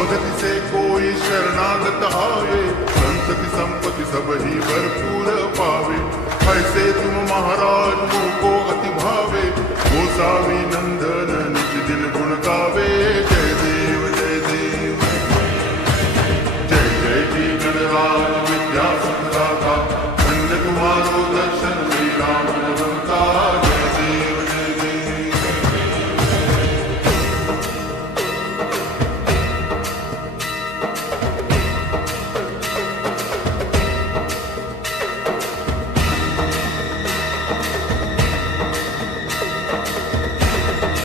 भगति से कोई शरणागत आवे, संतति संपत्ति सब ही भरपूर पावे। ऐसे तुम महाराज मुझको अति भावे, गोसावी नंद